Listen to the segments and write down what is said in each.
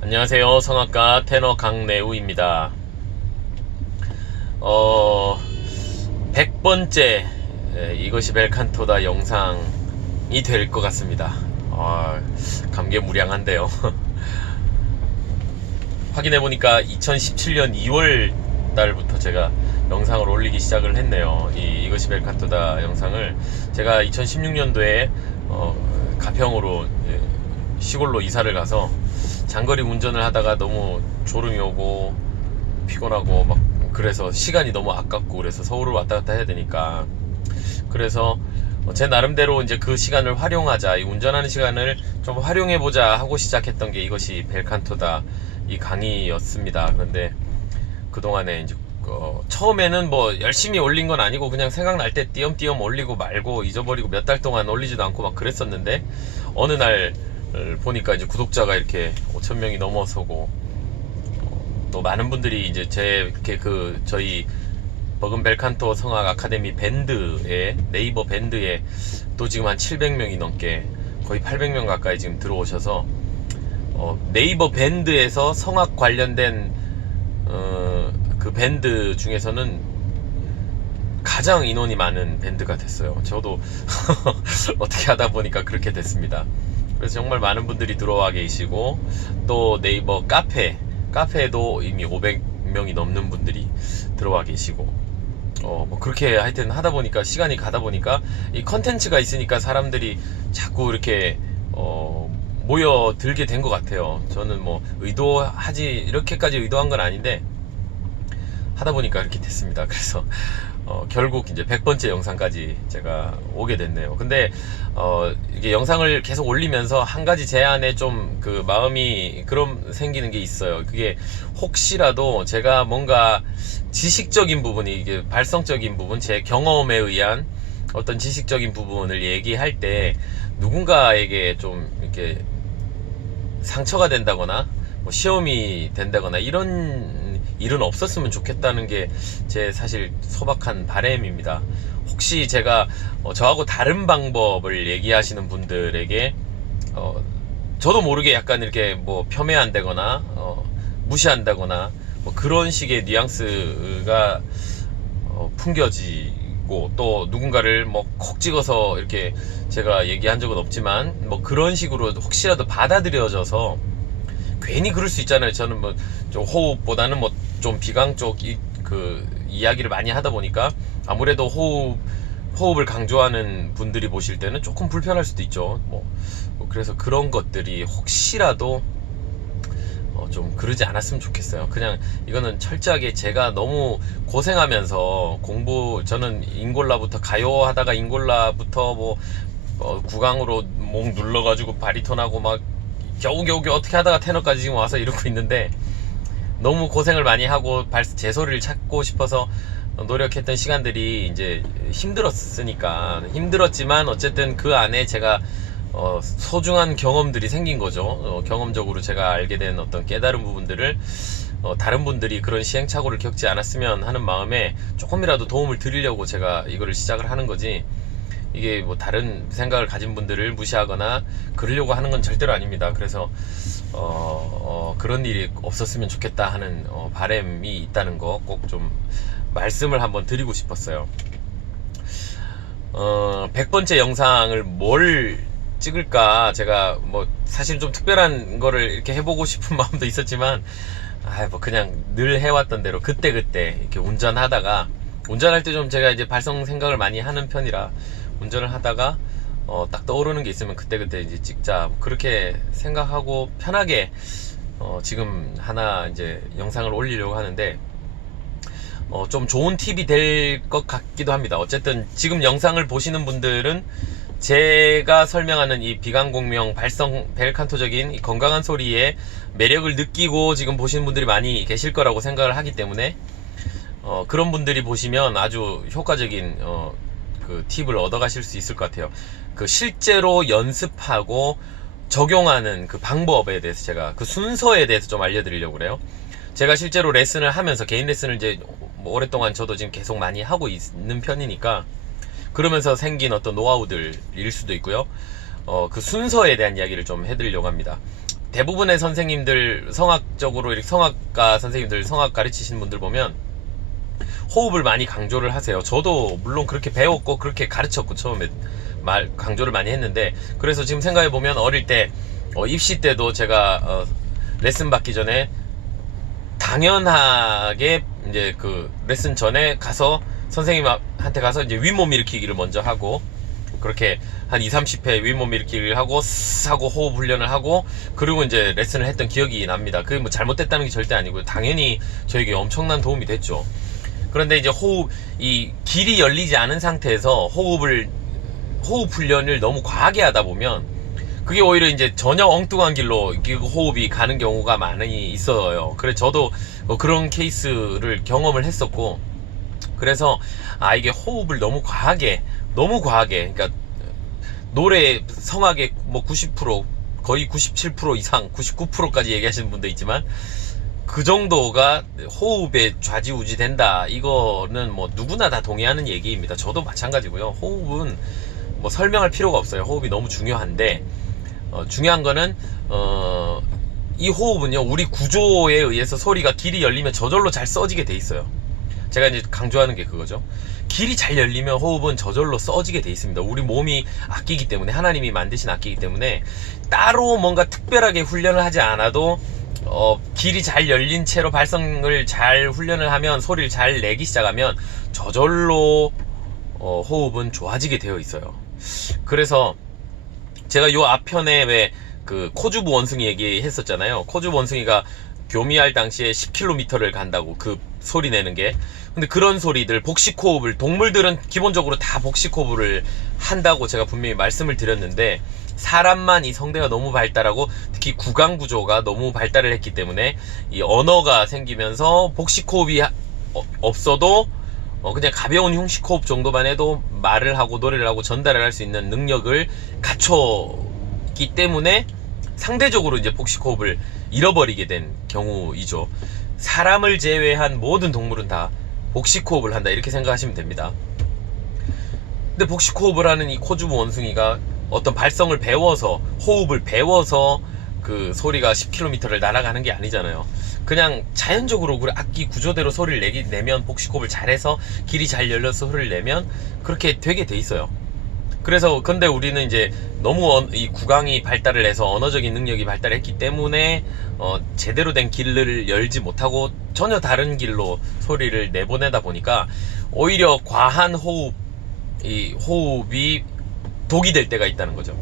안녕하세요. 성악가 테너 강내우입니다. 어, 100번째 이것이 벨칸토다 영상이 될 것 같습니다. 아, 감개무량한데요. 확인해보니까 2017년 2월 달부터 제가 영상을 올리기 시작을 했네요. 이 이것이 벨칸토다 영상을 제가 2016년도에 어, 가평으로 예, 시골로 이사를 가서 장거리 운전을 하다가 너무 졸음이 오고 피곤하고 막 그래서 시간이 너무 아깝고 그래서 서울을 왔다 갔다 해야 되니까 그래서 제 나름대로 이제 그 시간을 활용하자 이 운전하는 시간을 좀 활용해 보자 하고 시작했던 게 이것이 벨칸토다 이 강의였습니다. 그런데 그 동안에 이제 어, 처음에는 뭐 열심히 올린 건 아니고 그냥 생각날 때 띄엄띄엄 올리고 말고 잊어버리고 몇 달 동안 올리지도 않고 막 그랬었는데 어느 날 보니까 이제 구독자가 이렇게 5천 명이 넘어서고 어, 또 많은 분들이 이제 제 이렇게 그 저희 버금벨 칸토 성악 아카데미 밴드에 네이버 밴드에 또 지금 한 700명이 넘게 거의 800명 가까이 지금 들어오셔서 어, 네이버 밴드에서 성악 관련된 어, 그 밴드 중에서는 가장 인원이 많은 밴드가 됐어요. 저도 어떻게 하다 보니까 그렇게 됐습니다. 그래서 정말 많은 분들이 들어와 계시고 또 네이버 카페 카페에도 이미 500명이 넘는 분들이 들어와 계시고 어 뭐 그렇게 하여튼 하다 보니까 시간이 가다 보니까 이 컨텐츠가 있으니까 사람들이 자꾸 이렇게 어 모여들게 된 것 같아요. 저는 뭐 의도하지 이렇게까지 의도한 건 아닌데 하다 보니까 이렇게 됐습니다. 그래서 어, 결국 이제 100번째 영상까지 제가 오게 됐네요. 근데 어, 이게 영상을 계속 올리면서 한 가지 제 안에 좀 그 마음이 그런 생기는 게 있어요. 그게 혹시라도 제가 뭔가 지식적인 부분이 이게 발성적인 부분, 제 경험에 의한 어떤 지식적인 부분을 얘기할 때 누군가에게 좀 이렇게 상처가 된다거나 뭐 시험이 된다거나 이런 일은 없었으면 좋겠다는 게 제 사실 소박한 바램입니다. 혹시 제가 어, 저하고 다른 방법을 얘기하시는 분들에게 어, 저도 모르게 약간 이렇게 뭐 폄훼한다거나 어, 무시한다거나 뭐 그런 식의 뉘앙스가 어, 풍겨지고 또 누군가를 뭐 콕 찍어서 이렇게 제가 얘기한 적은 없지만 뭐 그런 식으로 혹시라도 받아들여져서 괜히 그럴 수 있잖아요. 저는 뭐 좀 호흡보다는 뭐 좀 비강 쪽그 이야기를 많이 하다 보니까 아무래도 호흡 호흡을 강조하는 분들이 보실 때는 조금 불편할 수도 있죠. 뭐, 뭐 그래서 그런 것들이 혹시라도 어, 좀 그러지 않았으면 좋겠어요. 그냥 이거는 철저하게 제가 너무 고생하면서 공부 저는 인골라부터 가요 하다가 인골라부터 뭐 어, 구강으로 목 눌러가지고 바리톤하고 막 겨우겨우 겨우 어떻게 하다가 테너까지 지금 와서 이러고 있는데 너무 고생을 많이 하고 발- 제 소리를 찾고 싶어서 노력했던 시간들이 이제 힘들었으니까 힘들었지만 어쨌든 그 안에 제가 어, 소중한 경험들이 생긴 거죠. 어, 경험적으로 제가 알게 된 어떤 깨달은 부분들을 어, 다른 분들이 그런 시행착오를 겪지 않았으면 하는 마음에 조금이라도 도움을 드리려고 제가 이거를 시작을 하는 거지. 이게 뭐 다른 생각을 가진 분들을 무시하거나 그러려고 하는 건 절대로 아닙니다. 그래서 어, 어, 그런 일이 없었으면 좋겠다 하는 어, 바램이 있다는 거 꼭 좀 말씀을 한번 드리고 싶었어요. 어, 100번째 영상을 뭘 찍을까 제가 뭐 사실 좀 특별한 거를 이렇게 해보고 싶은 마음도 있었지만 아, 뭐 그냥 늘 해왔던 대로 그때그때 이렇게 운전하다가 운전할 때 좀 제가 이제 발성 생각을 많이 하는 편이라 운전을 하다가 어, 딱 떠오르는 게 있으면 그때그때 이제 찍자 뭐 그렇게 생각하고 편하게 어, 지금 하나 이제 영상을 올리려고 하는데 어, 좀 좋은 팁이 될 것 같기도 합니다. 어쨌든 지금 영상을 보시는 분들은 제가 설명하는 이 비강공명 발성 벨칸토적인 이 건강한 소리의 매력을 느끼고 지금 보시는 분들이 많이 계실 거라고 생각을 하기 때문에 어, 그런 분들이 보시면 아주 효과적인 어, 그 팁을 얻어가실 수 있을 것 같아요. 그 실제로 연습하고 적용하는 그 방법에 대해서 제가 그 순서에 대해서 좀 알려드리려고 그래요. 제가 실제로 레슨을 하면서 개인 레슨을 이제 뭐 오랫동안 저도 지금 계속 많이 하고 있는 편이니까 그러면서 생긴 어떤 노하우들일 수도 있고요. 어, 그 순서에 대한 이야기를 좀 해드리려고 합니다. 대부분의 선생님들 성악적으로 성악가 선생님들 성악 가르치시는 분들 보면 호흡을 많이 강조를 하세요. 저도 물론 그렇게 배웠고 그렇게 가르쳤고 처음에 말 강조를 많이 했는데 그래서 지금 생각해 보면 어릴 때 어, 입시 때도 제가 어, 레슨 받기 전에 당연하게 이제 그 레슨 전에 가서 선생님한테 가서 이제 윗몸 일으키기를 먼저 하고 그렇게 한 2, 30회 윗몸 일으키기를 하고 스 하고 호흡 훈련을 하고 그리고 이제 레슨을 했던 기억이 납니다. 그게 뭐 잘못됐다는 게 절대 아니고요. 당연히 저에게 엄청난 도움이 됐죠. 그런데 이제 호흡 이 길이 열리지 않은 상태에서 호흡을 호흡 훈련을 너무 과하게 하다 보면 그게 오히려 이제 전혀 엉뚱한 길로 그 호흡이 가는 경우가 많이 있어요. 그래 저도 뭐 그런 케이스를 경험을 했었고 그래서 아 이게 호흡을 너무 과하게 너무 과하게 그러니까 노래 성악의 뭐 90% 거의 97% 이상 99%까지 얘기하시는 분도 있지만 그 정도가 호흡에 좌지우지 된다. 이거는 뭐 누구나 다 동의하는 얘기입니다. 저도 마찬가지고요. 호흡은 뭐 설명할 필요가 없어요. 호흡이 너무 중요한데 어, 중요한 거는 어, 이 호흡은요 우리 구조에 의해서 소리가 길이 열리면 저절로 잘 써지게 돼 있어요. 제가 이제 강조하는 게 그거죠. 길이 잘 열리면 호흡은 저절로 써지게 돼 있습니다. 우리 몸이 악기이기 때문에 하나님이 만드신 악기이기 때문에 따로 뭔가 특별하게 훈련을 하지 않아도 어, 길이 잘 열린 채로 발성을 잘 훈련을 하면 소리를 잘 내기 시작하면 저절로 어, 호흡은 좋아지게 되어 있어요. 그래서 제가 요 앞편에 왜 그 코주부 원숭이 얘기했었잖아요. 코주부 원숭이가 교미할 당시에 10km를 간다고 그 소리 내는 게. 근데 그런 소리들 복식 호흡을 동물들은 기본적으로 다 복식 호흡을 한다고 제가 분명히 말씀을 드렸는데 사람만 이 성대가 너무 발달하고 특히 구강 구조가 너무 발달을 했기 때문에 이 언어가 생기면서 복식 호흡이 하- 어, 없어도 어, 그냥 가벼운 흉식 호흡 정도만 해도 말을 하고 노래를 하고 전달을 할 수 있는 능력을 갖췄기 때문에 상대적으로 이제 복식 호흡을 잃어버리게 된 경우이죠. 사람을 제외한 모든 동물은 다 복식 호흡을 한다 이렇게 생각하시면 됩니다. 근데 복식 호흡을 하는 이 코주부 원숭이가 어떤 발성을 배워서 호흡을 배워서 그 소리가 10km를 날아가는 게 아니잖아요. 그냥 자연적으로 그 악기 구조대로 소리를 내기 내면 복식 호흡을 잘해서 길이 잘 열려서 소리를 내면 그렇게 되게 돼 있어요. 그래서 근데 우리는 이제 너무 언- 이 구강이 발달을 해서 언어적인 능력이 발달했기 때문에 어, 제대로 된 길을 열지 못하고 전혀 다른 길로 소리를 내보내다 보니까 오히려 과한 호흡 이 호흡이 독이 될 때가 있다는 거죠.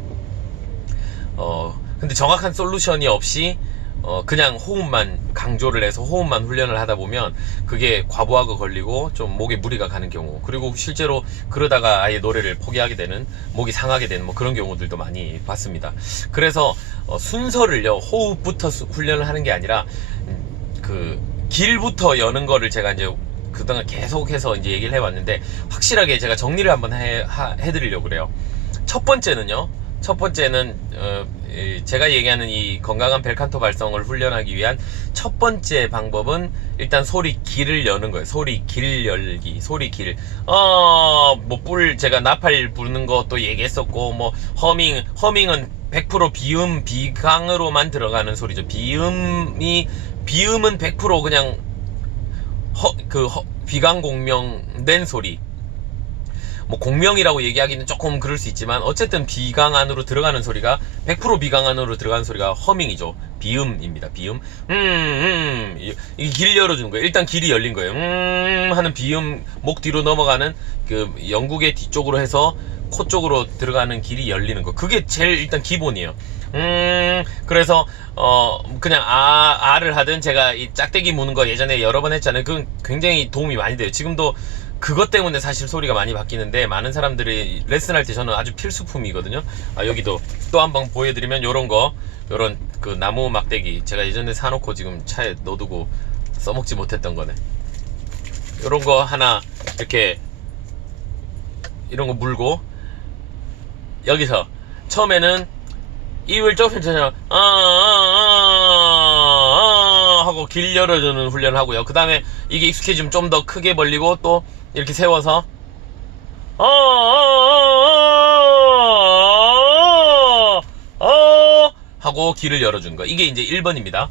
어 근데 정확한 솔루션이 없이 어 그냥 호흡만 강조를 해서 호흡만 훈련을 하다 보면 그게 과부하가 걸리고 좀 목에 무리가 가는 경우 그리고 실제로 그러다가 아예 노래를 포기하게 되는 목이 상하게 되는 뭐 그런 경우들도 많이 봤습니다. 그래서 어, 순서를요 호흡부터 수- 훈련을 하는 게 아니라 음, 그 길부터 여는 거를 제가 이제 그동안 계속해서 이제 얘기를 해왔는데 확실하게 제가 정리를 한번 해, 하- 해드리려고 그래요. 첫 번째는요. 첫 번째는 어, 이 제가 얘기하는 이 건강한 벨칸토 발성을 훈련하기 위한 첫 번째 방법은 일단 소리 길을 여는 거예요. 소리 길 열기, 소리 길. 어, 뭐 뿔 제가 나팔 부는 것도 얘기했었고 뭐 허밍, 허밍은 100% 비음 비강으로만 들어가는 소리죠. 비음이 비음은 100% 그냥 허, 그 허- 비강 공명된 소리. 뭐 공명이라고 얘기하기는 조금 그럴 수 있지만 어쨌든 비강 안으로 들어가는 소리가 100% 비강 안으로 들어가는 소리가 허밍이죠. 비음입니다. 비음. 음, 음. 이- 이게 길 열어주는 거예요. 일단 길이 열린 거예요. 음 하는 비음 목 뒤로 넘어가는 그 영국의 뒤쪽으로 해서 코 쪽으로 들어가는 길이 열리는 거. 그게 제일 일단 기본이에요. 음, 그래서, 어, 그냥 아, 아를 하든 제가 이 짝대기 무는 거 예전에 여러 번 했잖아요. 그건 굉장히 도움이 많이 돼요. 지금도 그것 때문에 사실 소리가 많이 바뀌는데 많은 사람들이 레슨할 때 저는 아주 필수품이거든요. 아, 여기도 또 한번 보여드리면 요런 거, 요런 그 나무 막대기 제가 예전에 사놓고 지금 차에 넣어두고 써먹지 못했던 거네. 요런 거 하나 이렇게 이런 거 물고 여기서 처음에는 입을 천천히 아, 아, 아, 아, 하고 길 열어주는 훈련을 하고요. 그 다음에 이게 익숙해지면 좀 더 크게 벌리고 또 이렇게 세워서 아, 아, 아, 아, 아, 하고 길을 열어준 거. 이게 이제 1번입니다.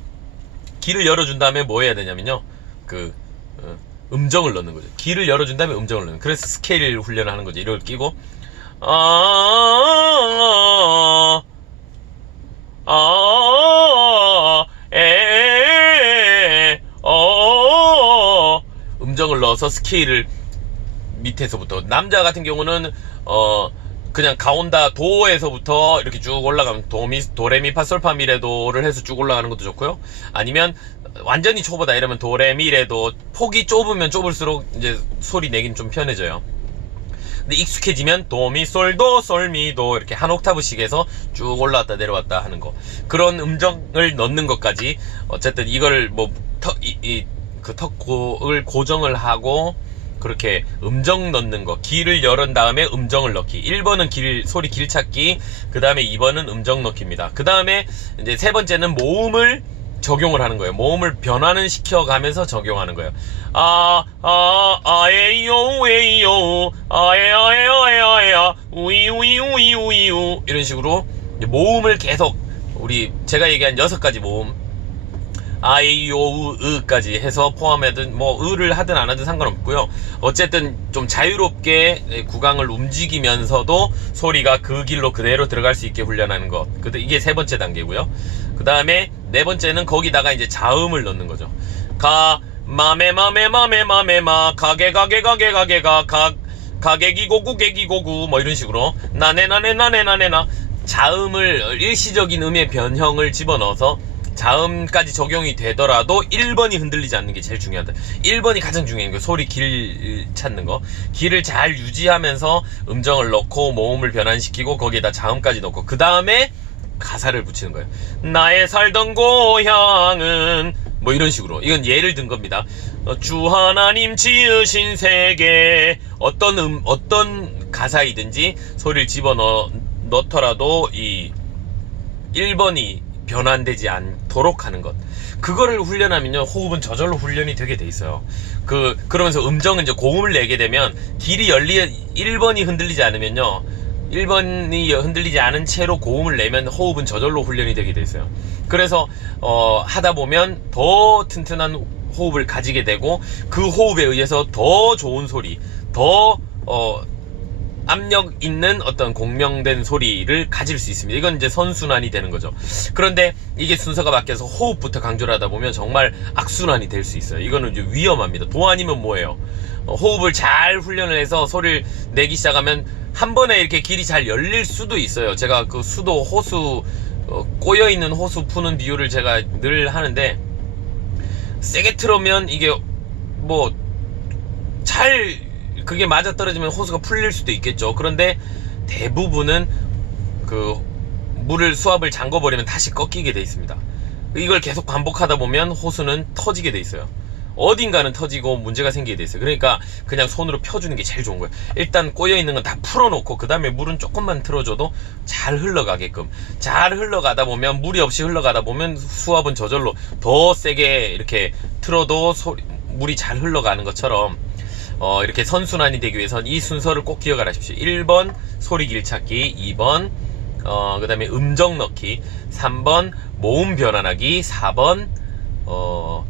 길을 열어준 다음에 뭐 해야 되냐면요. 그, 어, 음정을 넣는 거죠. 길을 열어준 다음에 음정을 넣는. 그래서 스케일 훈련을 하는 거죠. 이걸 끼고, 아, 아, 에, 어, 넣어서 스케일을 밑에서부터 남자 같은 경우는 어 그냥 가온다 도에서부터 이렇게 쭉 올라가면 도미 도레미파솔파미레도를 해서 쭉 올라가는 것도 좋고요. 아니면 완전히 초보다 이러면 도레미레도 폭이 좁으면 좁을수록 이제 소리 내긴 좀 편해져요. 근데 익숙해지면 도미 솔도 솔미도 이렇게 한 옥타브씩 해서 쭉 올라왔다 내려왔다 하는 거 그런 음정을 넣는 것까지 어쨌든 이걸 뭐이 그 턱을 고정을 하고 그렇게 음정 넣는 거 길을 열은 다음에 음정을 넣기. 1번은 길 소리 길 찾기 그 다음에 2번은 음정 넣기입니다. 그 다음에 이제 세 번째는 모음을 적용을 하는 거예요. 모음을 변화는 시켜가면서 적용하는 거예요. 아, 아, 아에요, 에요, 아에, 아에, 아에, 아에야, 우이, 우이, 우이, 우이, 우. 이런 식으로 모음을 계속, 우리, 제가 얘기한 여섯 가지 모음, 아이오우 으까지 해서 포함하든 뭐 으를 하든 안 하든 상관없고요. 어쨌든 좀 자유롭게 구강을 움직이면서도 소리가 그 길로 그대로 들어갈 수 있게 훈련하는 것. 이게 세 번째 단계고요. 그 다음에 네 번째는 거기다가 이제 자음을 넣는 거죠. 가 마메 마메 마메 마메 마 가게 가게 가게 가게 가 가 가게기 고구 개기 고구 뭐 이런 식으로 나네 나네 나네 나네 나 자음을 일시적인 음의 변형을 집어넣어서 자음까지 적용이 되더라도 1번이 흔들리지 않는 게 제일 중요하다. 1번이 가장 중요한 거 소리 길 찾는 거. 길을 잘 유지하면서 음정을 넣고 모음을 변환시키고 거기에다 자음까지 넣고 그 다음에 가사를 붙이는 거예요. 나의 살던 고향은 뭐 이런 식으로 이건 예를 든 겁니다. 어, 주 하나님 지으신 세계 어떤 음 어떤 가사이든지 소리를 집어 넣 넣더라도 이 1번이 변환되지 않도록 하는 것. 그거를 훈련하면요, 호흡은 저절로 훈련이 되게 돼 있어요. 그, 그러면서 음정은 이제 고음을 내게 되면 길이 열리, 1번이 흔들리지 않으면요, 1번이 흔들리지 않은 채로 고음을 내면 호흡은 저절로 훈련이 되게 돼 있어요. 그래서, 어, 하다 보면 더 튼튼한 호흡을 가지게 되고, 그 호흡에 의해서 더 좋은 소리, 더, 어, 압력 있는 어떤 공명된 소리를 가질 수 있습니다. 이건 이제 선순환이 되는 거죠. 그런데 이게 순서가 바뀌어서 호흡부터 강조를 하다 보면 정말 악순환이 될 수 있어요. 이거는 이제 위험합니다. 도 아니면 뭐예요? 어, 호흡을 잘 훈련을 해서 소리를 내기 시작하면 한 번에 이렇게 길이 잘 열릴 수도 있어요. 제가 그 수도 호수 어, 꼬여 있는 호수 푸는 비유를 제가 늘 하는데 세게 틀으면 이게 뭐 잘 그게 맞아 떨어지면 호수가 풀릴 수도 있겠죠. 그런데 대부분은 그 물을 수압을 잠궈 버리면 다시 꺾이게 돼 있습니다. 이걸 계속 반복하다 보면 호수는 터지게 돼 있어요. 어딘가는 터지고 문제가 생기게 돼 있어요. 그러니까 그냥 손으로 펴주는 게 제일 좋은 거예요. 일단 꼬여 있는 건 다 풀어놓고 그 다음에 물은 조금만 틀어줘도 잘 흘러가게끔 잘 흘러가다 보면 물이 없이 흘러가다 보면 수압은 저절로 더 세게 이렇게 틀어도 소리, 물이 잘 흘러가는 것처럼 어, 이렇게 선순환이 되기 위해선 이 순서를 꼭 기억을 하십시오. 1번 소리 길찾기, 2번 어, 그 다음에 음정 넣기, 3번 모음 변환하기, 4번 어,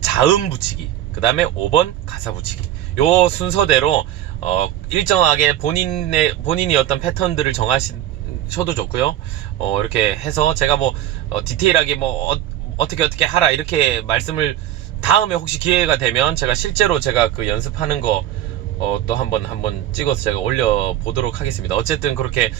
자음 붙이기, 그 다음에 5번 가사 붙이기. 요 순서대로 어, 일정하게 본인의 본인이 어떤 패턴들을 정하셔도 좋고요. 어, 이렇게 해서 제가 뭐 어, 디테일하게 뭐 어, 어떻게 어떻게 하라 이렇게 말씀을 다음에 혹시 기회가 되면 제가 실제로 제가 그 연습하는 거 어, 또 한번 한번 찍어서 제가 올려 보도록 하겠습니다. 어쨌든 그렇게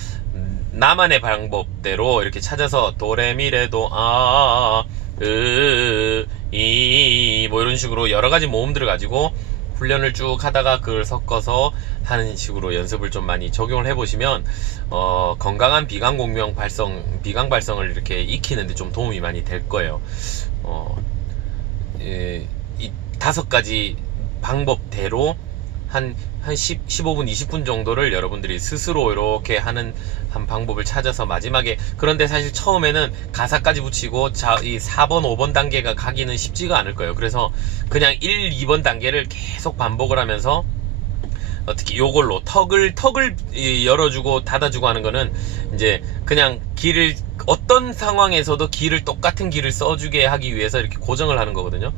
나만의 방법대로 이렇게 찾아서 도레미레도 아, 으, 이, 뭐 이런 식으로 여러 가지 모음들을 가지고 훈련을 쭉 하다가 그걸 섞어서 하는 식으로 연습을 좀 많이 적용을 해보시면 어, 건강한 비강 공명 발성, 비강 발성을 이렇게 익히는데 좀 도움이 많이 될 거예요. 어, 예, 이 다섯 가지 방법대로 한, 한 10, 15분, 20분 정도를 여러분들이 스스로 이렇게 하는 한 방법을 찾아서 마지막에, 그런데 사실 처음에는 가사까지 붙이고, 자, 이 4번, 5번 단계가 가기는 쉽지가 않을 거예요. 그래서 그냥 1, 2번 단계를 계속 반복을 하면서, 어떻게 요걸로 턱을 턱을 이, 열어주고 닫아주고 하는 거는 이제 그냥 길을 어떤 상황에서도 길을 똑같은 길을 써주게 하기 위해서 이렇게 고정을 하는 거거든요.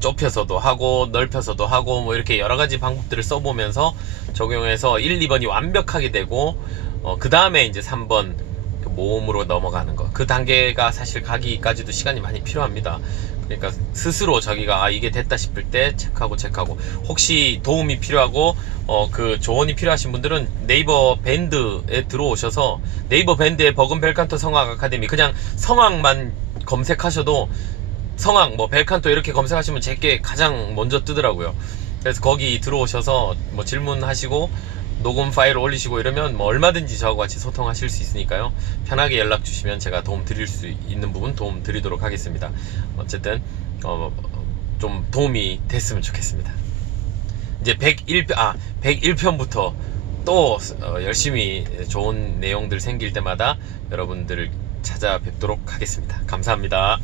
좁혀서도 하고 넓혀서도 하고 뭐 이렇게 여러 가지 방법들을 써보면서 적용해서 1, 2번이 완벽하게 되고 어, 그 다음에 이제 3번 그 모음으로 넘어가는 거. 그 단계가 사실 가기까지도 시간이 많이 필요합니다. 그러니까 스스로 자기가 아 이게 됐다 싶을 때 체크하고 체크하고 혹시 도움이 필요하고 어 그 조언이 필요하신 분들은 네이버 밴드에 들어오셔서 네이버 밴드의 버금 벨칸토 성악 아카데미 그냥 성악만 검색하셔도 성악 뭐 벨칸토 이렇게 검색하시면 제게 가장 먼저 뜨더라고요. 그래서 거기 들어오셔서 뭐 질문하시고 녹음 파일 올리시고 이러면 뭐 얼마든지 저하고 같이 소통하실 수 있으니까요. 편하게 연락 주시면 제가 도움 드릴 수 있는 부분 도움 드리도록 하겠습니다. 어쨌든 어, 좀 도움이 됐으면 좋겠습니다. 이제 101편 아 101편부터 또 어, 열심히 좋은 내용들 생길 때마다 여러분들을 찾아뵙도록 하겠습니다. 감사합니다.